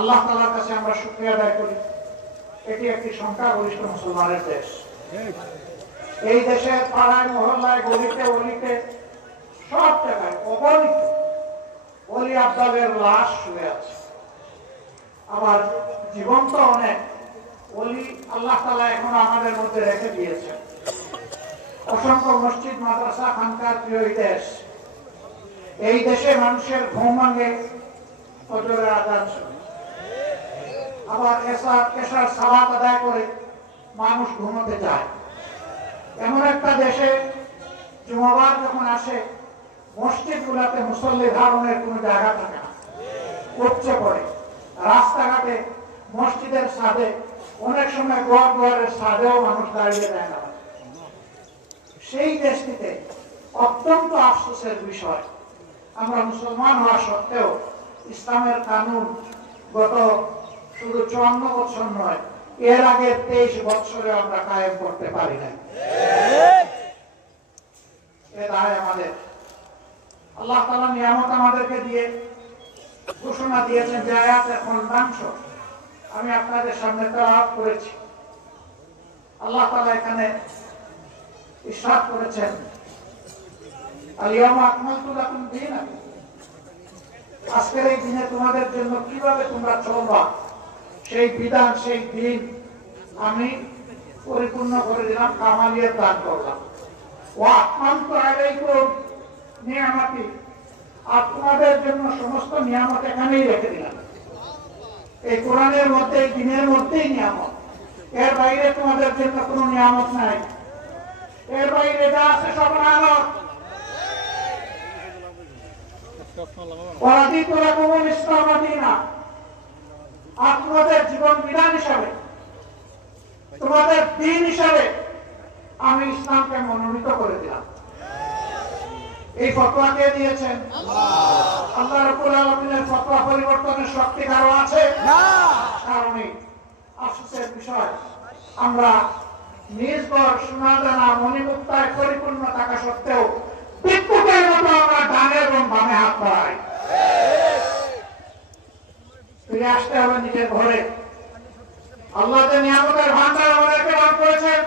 আল্লাহ তাআলার কাছে আমরা শুকরিয়া আদায় করি। এটি একটি সংখ্যাগরিষ্ঠ মুসলমানের দেশ। এই দেশের পাড়ায় মহল্লায় গলিতে অলিতে সব জায়গায় অগণিত ওলি আব্দালের লাশ শুয়ে আছে। আবার জীবন্ত অনেক ওলি আল্লাহ তাআলা এখন আমাদের মধ্যে রেখে দিয়েছেন। অসংখ্য মসজিদ মাদ্রাসা খানকার প্রিয় দেশ। এই দেশে মানুষের ঘুম ভাঙে ফজরের আযান শুনে, আবার এশার সালাত আদায় করে মানুষ ঘুমোতে যায়। এমন একটা দেশে জুমাবার যখন আসে মসজিদগুলোতে মুসল্লি ধারণের কোনো জায়গা থাকে না, উপচে পড়ে। রাস্তাঘাটে মসজিদের ছাদে অনেক সময় দুয়ারের ছাদেও মানুষ দাঁড়িয়ে দেয় না। সেই দেশটিতে অত্যন্ত আফসোসের বিষয়, আমরা মুসলমান হওয়া সত্ত্বেও ইসলামের কানুন গত শুধু 54 বছর নয়, এর আগে 23 বছরে আমরা কায়েম করতে পারি না। এ দায় আমাদের। আল্লাহ তাআলা নিয়ামত আমাদেরকে দিয়ে ঘোষণা দিয়েছেন যে আয়াতের খণ্ডাংশ আমি আপনাদের সামনে তেলাওয়াত করেছি। আল্লাহ তাআলা এখানে ইরশাদ করেছেন, আল-ইয়াওমা আকমালতু লাকুম দীনাকুম, আজকের এই দিনে তোমাদের জন্য কিভাবে তোমরা চলবা সেই বিধান, সেই দিন আমি পরিপূর্ণ করে দিলাম, কামালিয়ত দান করলাম। ওয়া আতমামতু আলাইকুম নিয়ামতি, আর তোমাদের জন্য সমস্ত নিয়ামত এখানেই রেখে দিলাম। এই কোরআনের মধ্যে, এই দিনের মধ্যেই নিয়ামত, এর বাইরে তোমাদের জন্য কোনো নিয়ামত নাই। এর বাইরে যা আছে সব নিয়ামত। ওয়ারাদিতু লাকুমুল ইসলাম দীনা, আপনাদের জীবন বিধান হিসাবে, তোমাদের দিন হিসাবে আমি ইসলামকে মনোনীত করে দিলাম। এই ফতোয়া কে দিয়েছেন? আল্লাহ রাব্বুল আলামিনের ফতোয়া পরিবর্তনের শক্তি কারো আছে না। কারণে আফসোসের বিষয়, আমরা নিজ ঘর সোনা দানা মণিমুক্তায় পরিপূর্ণ থাকা সত্ত্বেও বিদ্যুতের মতো আমরা ডানে এবং বামে হাত বাড়াই। ফিরে আসতে হবে নিজের ঘরে। আল্লাহ যে নিয়ামতের ভান্ডার আমাদেরকে দান করেছেন,